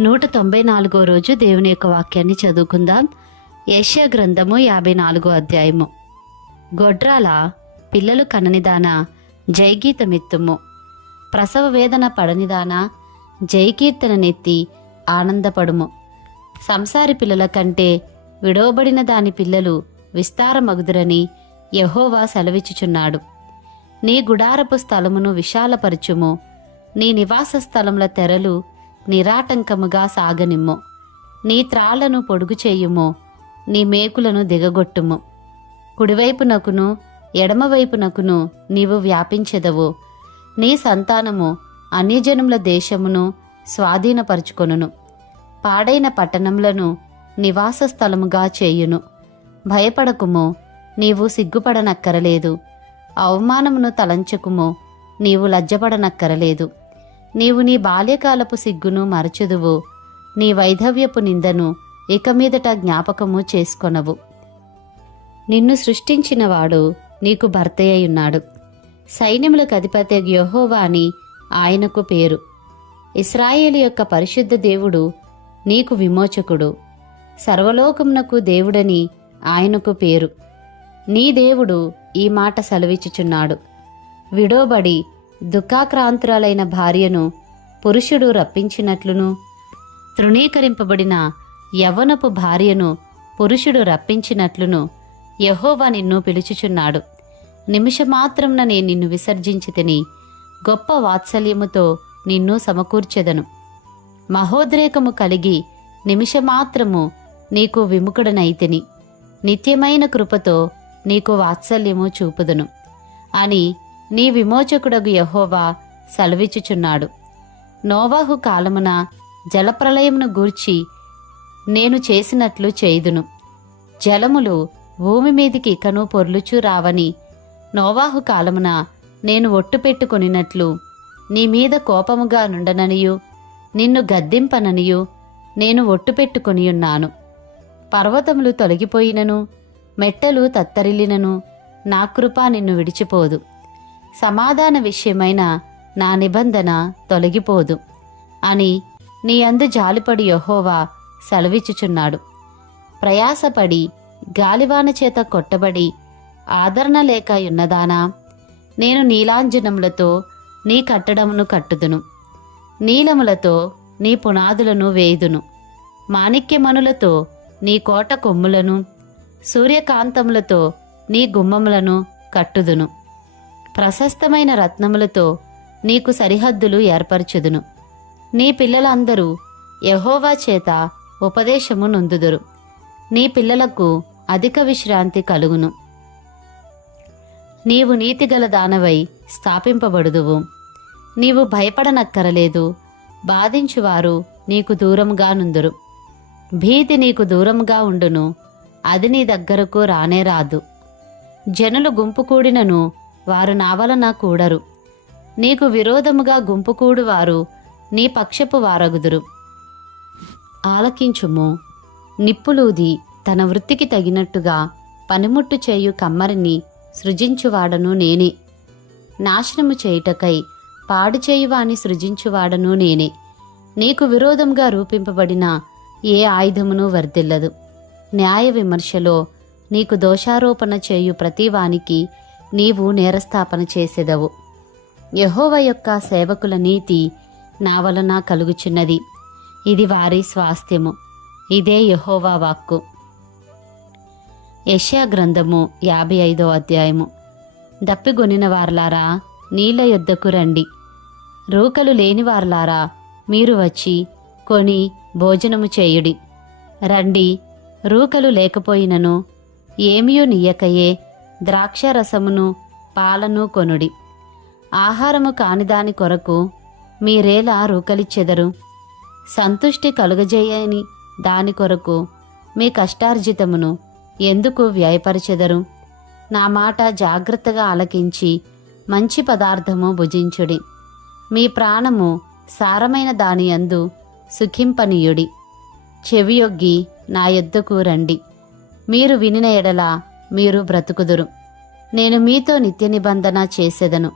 నూట తొంభై నాలుగో రోజు దేవుని యొక్క వాక్యాన్ని చదువుకుందాం. ఏషియా గ్రంథము యాభై నాలుగో అధ్యాయము. గొడ్రాల పిల్లలు కననిదాన జయగీతమెత్తుము. ప్రసవ వేదన పడనిదాన జైకీర్తననెత్తి ఆనందపడుము. సంసారి పిల్లల కంటే విడవబడిన దాని పిల్లలు విస్తారమగుదురని యహోవా సెలవిచ్చుచున్నాడు. నీ గుడారపు స్థలమును విశాలపరచుము. నీ నివాస స్థలముల తెరలు నిరాటంకముగా సాగనిమ్ము. నీ త్రాళ్ళను పొడుగు చేయుము నీ మేకులను దిగగొట్టుము. కుడివైపునకును ఎడమవైపునకును నీవు వ్యాపించెదవు. నీ సంతానము అన్యజనుల దేశమును స్వాధీనపరుచుకొనును. పాడైన పట్టణములను నివాస స్థలముగా చేయును. భయపడకుము నీవు సిగ్గుపడనక్కరలేదు. అవమానమును తలంచకుము నీవు లజ్జపడనక్కరలేదు. నీవు నీ బాల్యకాలపు సిగ్గును మరచుదువు. నీ వైధవ్యపు నిందను ఇక మీదట జ్ఞాపకము చేసుకొనవు. నిన్ను సృష్టించినవాడు నీకు భర్తయ్యున్నాడు సైన్యములకు అధిపతి గ్యోహోవా అని ఆయనకు పేరు. ఇస్రాయేలు యొక్క పరిశుద్ధ దేవుడు నీకు విమోచకుడు. సర్వలోకమునకు దేవుడని ఆయనకు పేరు. నీ దేవుడు ఈ మాట సెలవిచ్చుచున్నాడు. విడోబడి దుఃఖాక్రాంతురాలైన భార్యను పురుషుడు రప్పించినట్లును. తృణీకరింపబడిన యవ్వనపు భార్యను పురుషుడు రప్పించినట్లును యహోవా నిన్ను పిలుచుచున్నాడు. నిమిషమాత్రంన నేను నిన్ను విసర్జించి తిని గొప్ప వాత్సల్యముతో నిన్ను సమకూర్చెదను. మహోద్రేకము కలిగి నిమిషమాత్రము నీకు విముఖుడనైతిని నిత్యమైన కృపతో నీకు వాత్సల్యము చూపుదును. అని నీ విమోచకుడగు యహోవా సెలవిచ్చుచున్నాడు. నోవాహు కాలమున జలప్రలయమును గూర్చి నేను చేసినట్లు చేయుదును. జలములు భూమి మీదికి ఇకను పొర్లుచూ రావని నోవాహు కాలమున నేను ఒట్టు పెట్టుకొనినట్లు నీ మీద కోపముగా నుండననియు నిన్ను గద్దింపననియు నేను ఒట్టు పెట్టుకొనియున్నాను. పర్వతములు తొలగిపోయినను మెట్టలు తత్తరిల్లినను నా కృప నిన్ను విడిచిపోదు. సమాధాన విషయమైన నా నిబంధన తొలగిపోదు. అని నీ అందు జాలిపడి యహోవా సెలవిచ్చుచున్నాడు. ప్రయాసపడి గాలివాన చేత కొట్టబడి ఆదరణ లేక ఉన్నదానా? నేను నీలాంజనములతో నీ కట్టడమును కట్టుదును. నీలములతో నీ పునాదులను వేయుదును. మాణిక్యమనులతో నీ కోట కొమ్ములను సూర్యకాంతములతో నీ గుమ్మములను కట్టుదును. ప్రశస్తమైన రత్నములతో నీకు సరిహద్దులు ఏర్పరచుదును. నీ పిల్లలందరూ యహోవా చేత ఉపదేశము నొందుదురు. నీ పిల్లలకు అధిక విశ్రాంతి కలుగును. నీవు నీతిగల దానవై స్థాపింపబడుదువు. నీవు భయపడనక్కరలేదు. బాధించువారు నీకు దూరంగా నుందురు. భీతి నీకు దూరంగా ఉండును. అది నీ దగ్గరకు రానే రాదు. జనులు గుంపు కూడినను వారు నా వలన కూడరు. నీకు విరోధముగా గుంపుకూడు వారు నీ పక్షపు వారగుదురు. ఆలకించుము. నిప్పులూది తన వృత్తికి తగినట్టుగా పనిముట్టు చేయు కమ్మరిని సృజించువాడను నేనే. నాశనము చేయుటకై పాడు చేయువాని సృజించువాడను నేనే. నీకు విరోధంగా రూపింపబడిన ఏ ఆయుధమును వర్ధిల్లదు. న్యాయ విమర్శలో నీకు దోషారోపణ చేయు ప్రతివానికి నీవు నేరస్థాపన చేసేదవు. యహోవ యొక్క సేవకుల నీతి నా వలన కలుగుచున్నది. ఇది వారి స్వాస్థ్యము. ఇదే యహోవా వాక్కు. యష్యా గ్రంథము యాభై ఐదో అధ్యాయము. దప్పిగొనిన వార్లారా నీళ్ళ యొద్దకు రండి. రూకలు లేని వార్లారా మీరు వచ్చి కొని భోజనము చేయుడి. రండి రూకలు లేకపోయినను ఏమియో నీయకయే ద్రాక్షరసమును పాలను కొనుడి. ఆహారము కానిదాని కొరకు మీరేలా రూకలిచ్చెదరు సంతుష్టి కలుగజేయని దాని కొరకు మీ కష్టార్జితమును ఎందుకు వ్యయపరచెదరు? నా మాట జాగ్రత్తగా ఆలకించి మంచి పదార్థము భుజించుడి. మీ ప్రాణము సారమైన దాని యందు సుఖింపనీయుడి. చెవియొగ్గి నా యొద్దకు రండి. మీరు వినిన ఎడల మీరు బ్రతుకుదురు. నేను మీతో నిత్య నిబంధన చేసేదను.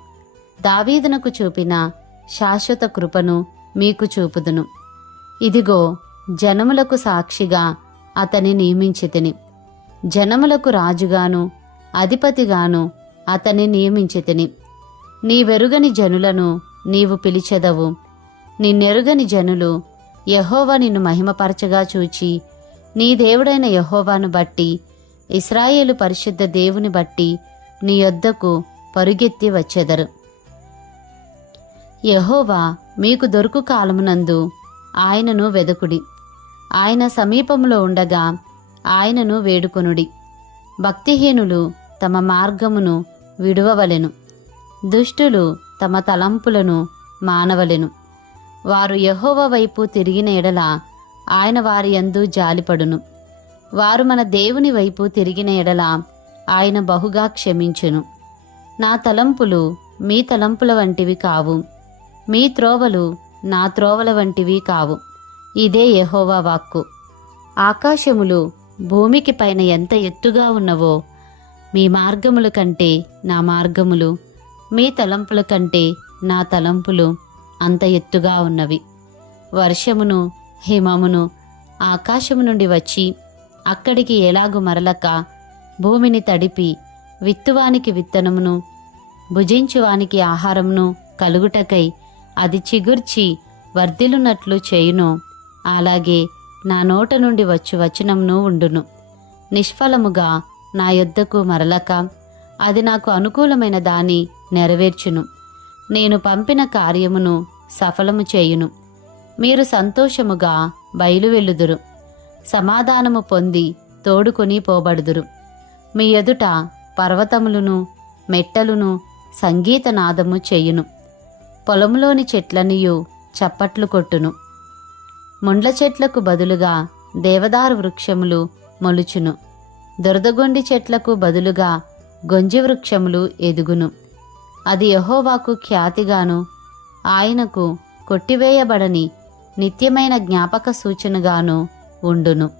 దావీదునకు చూపిన శాశ్వత కృపను మీకు చూపుదును. ఇదిగో జనములకు సాక్షిగా అతని నియమించితిని. జనములకు రాజుగాను అధిపతిగాను అతని నియమించితిని. నీవెరుగని జనులను నీవు పిలిచెదవు. నిన్నెరుగని జనులు యహోవా నిన్ను మహిమపరచగా చూచి నీ దేవుడైన యహోవాను బట్టి ఇస్రాయేలు పరిశుద్ధ దేవుని బట్టి నీ యొద్దకు పరుగెత్తి వచ్చెదరు. యహోవా మీకు దొరుకు కాలమునందు ఆయనను వెదకుడి. ఆయన సమీపంలో ఉండగా ఆయనను వేడుకొనుడి. భక్తిహీనులు తమ మార్గమును విడువవలెను. దుష్టులు తమ తలంపులను మానవలెను. వారు యహోవ వైపు తిరిగిన ఎడల ఆయన వారి యందు జాలిపడును. వారు మన దేవుని వైపు తిరిగిన ఎడల ఆయన బహుగా క్షమించును. నా తలంపులు మీ తలంపుల వంటివి కావు. మీ త్రోవలు నా త్రోవల వంటివి కావు. ఇదే యహోవా వాక్కు. ఆకాశములు భూమికి పైన ఎంత ఎత్తుగా ఉన్నవో మీ మార్గముల కంటే నా మార్గములు మీ తలంపుల కంటే నా తలంపులు అంత ఎత్తుగా ఉన్నవి. వర్షమును హిమమును ఆకాశము నుండి వచ్చి అక్కడికి ఎలాగు మరలక భూమిని తడిపి విత్తువానికి విత్తనమును భుజించువానికి ఆహారమును కలుగుటకై అది చిగుర్చి వర్ధిలునట్లు చేయును. అలాగే నా నోట నుండి వచ్చు వచనమును ఉండును. నిష్ఫలముగా నా యొద్దకు మరలక అది నాకు అనుకూలమైన దాని నెరవేర్చును. నేను పంపిన కార్యమును సఫలము చేయును. మీరు సంతోషముగా బయలువెళ్ళుదురు సమాధానము పొంది తోడుకొని పోబడుదురు. మీ ఎదుట పర్వతములను మెట్టలును సంగీతనాదము చేయును. పొలంలోని చెట్లనియు చప్పట్లు కొట్టును. ముండ్ల చెట్లకు బదులుగా దేవదారు వృక్షములు మొలుచును. దురదగొండి చెట్లకు బదులుగా గొంజి వృక్షములు ఎదుగును. అది యహోవాకు ఖ్యాతిగాను ఆయనకు కొట్టివేయబడని నిత్యమైన జ్ఞాపక సూచనగాను ఉండును.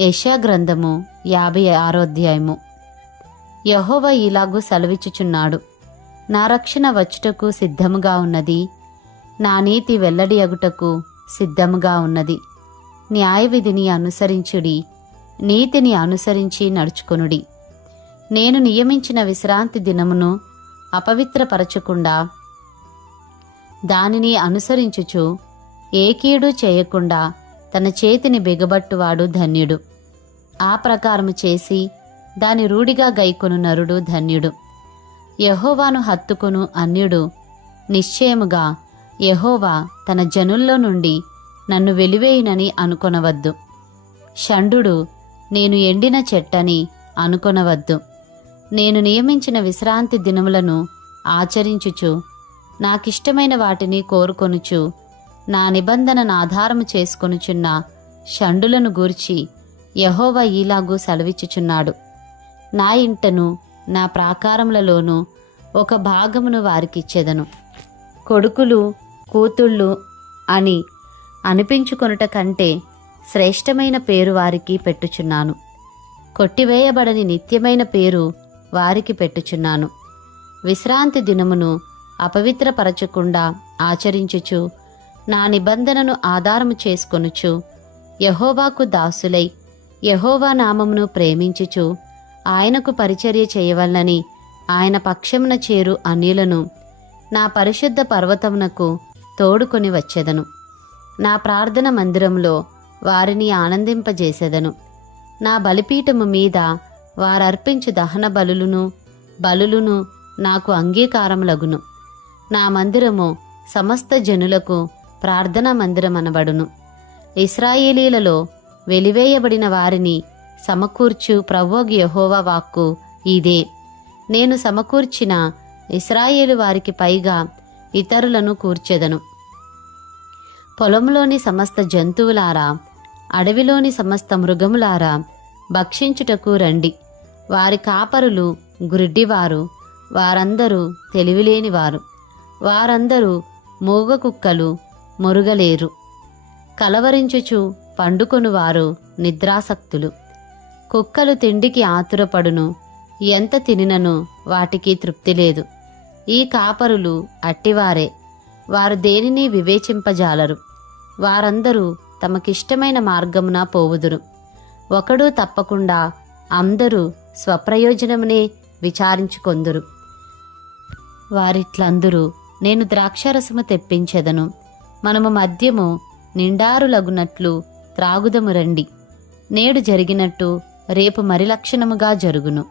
యశాగ్రంథము గ్రంథము యాభై ఆరోధ్యాయము యహోవ ఇలాగు సెలవిచ్చుచున్నాడు. నా రక్షణ వచ్చుటకు సిద్ధముగా ఉన్నది నా నీతి వెల్లడి అగుటకు సిద్ధముగా ఉన్నది. న్యాయవిధిని అనుసరించుడి నీతిని అనుసరించి నడుచుకొనుడి. నేను నియమించిన విశ్రాంతి దినమును అపవిత్రపరచకుండా దానిని అనుసరించుచు ఏ కీడు చేయకుండా తన చేతిని బిగబట్టువాడు ధన్యుడు. ఆ ప్రకారము చేసి దాని రూఢిగా గైకొను నరుడు ధన్యుడు. యహోవాను హత్తుకును అన్యుడు. నిశ్చయముగా యహోవా తన జనుల్లో నుండి నన్ను వెలివేయునని అనుకొనవద్దు. షండు నేను ఎండిన చెట్టని అనుకొనవద్దు. నేను నియమించిన విశ్రాంతి దినములను ఆచరించుచు నాకిష్టమైన వాటిని కోరుకొనుచు నా నిబంధనను ఆధారము చేసుకొనుచున్న షండులను గూర్చి యహోవ ఈలాగూ సెలవిచ్చుచున్నాడు. నా ఇంటను నా ప్రాకారములలోనూ ఒక భాగమును వారికిచ్చేదను కొడుకులు కూతుళ్ళు అని అనిపించుకొనుట కంటే శ్రేష్టమైన పేరు వారికి పెట్టుచున్నాను. కొట్టివేయబడని నిత్యమైన పేరు వారికి పెట్టుచున్నాను. విశ్రాంతి దినమును అపవిత్రపరచకుండా ఆచరించుచు నా నిబంధనను ఆధారము చేసుకొనుచు యహోవాకు దాసులై యహోవా నామమును ప్రేమించుచు ఆయనకు పరిచర్య చేయవలనని ఆయన పక్షమున చేరు అన్యులను నా పరిశుద్ధ పర్వతమునకు తోడుకొని వచ్చెదను. నా ప్రార్థన మందిరంలో వారిని ఆనందింపజేసేదను. నా బలిపీఠము మీద వారర్పించు దహన బలులను బలులను నాకు అంగీకారములగును. నా మందిరము సమస్త జనులకు ప్రార్థన మందిరం అనబడును. ఇస్రాయేలీలలో వెలివేయబడిన వారిని సమకూర్చు ప్రవ్వోగి యహోవా వాక్కు ఇదే. నేను సమకూర్చిన ఇస్రాయేలు వారికి పైగా ఇతరులను కూర్చెదను. పొలంలోని సమస్త జంతువులారా అడవిలోని సమస్త మృగములారా భక్షించుటకు రండి. వారి కాపరులు గురిడ్డివారు వారందరూ తెలివిలేనివారు. వారందరూ మూగ కుక్కలు మొరుగలేరు. కలవరించుచు పండుకొనువారు నిద్రాసక్తులు. కుక్కలు తిండికి ఆతురపడును. ఎంత తినినను వాటికి తృప్తి లేదు. ఈ కాపరులు అట్టివారే. వారు దేనిని వివేచింపజాలరు. వారందరూ తమకిష్టమైన మార్గమున పోవుదురు. ఒకడు తప్పకుండా అందరూ స్వప్రయోజనమునే విచారించుకొందురు. వారిట్లందరూ నేను ద్రాక్షారసము తెప్పించెదను. మనము మద్యము నిండారులగునట్లు త్రాగుదము రండి. నేడు జరిగినట్టు రేపు మరి లక్షణముగా జరుగును.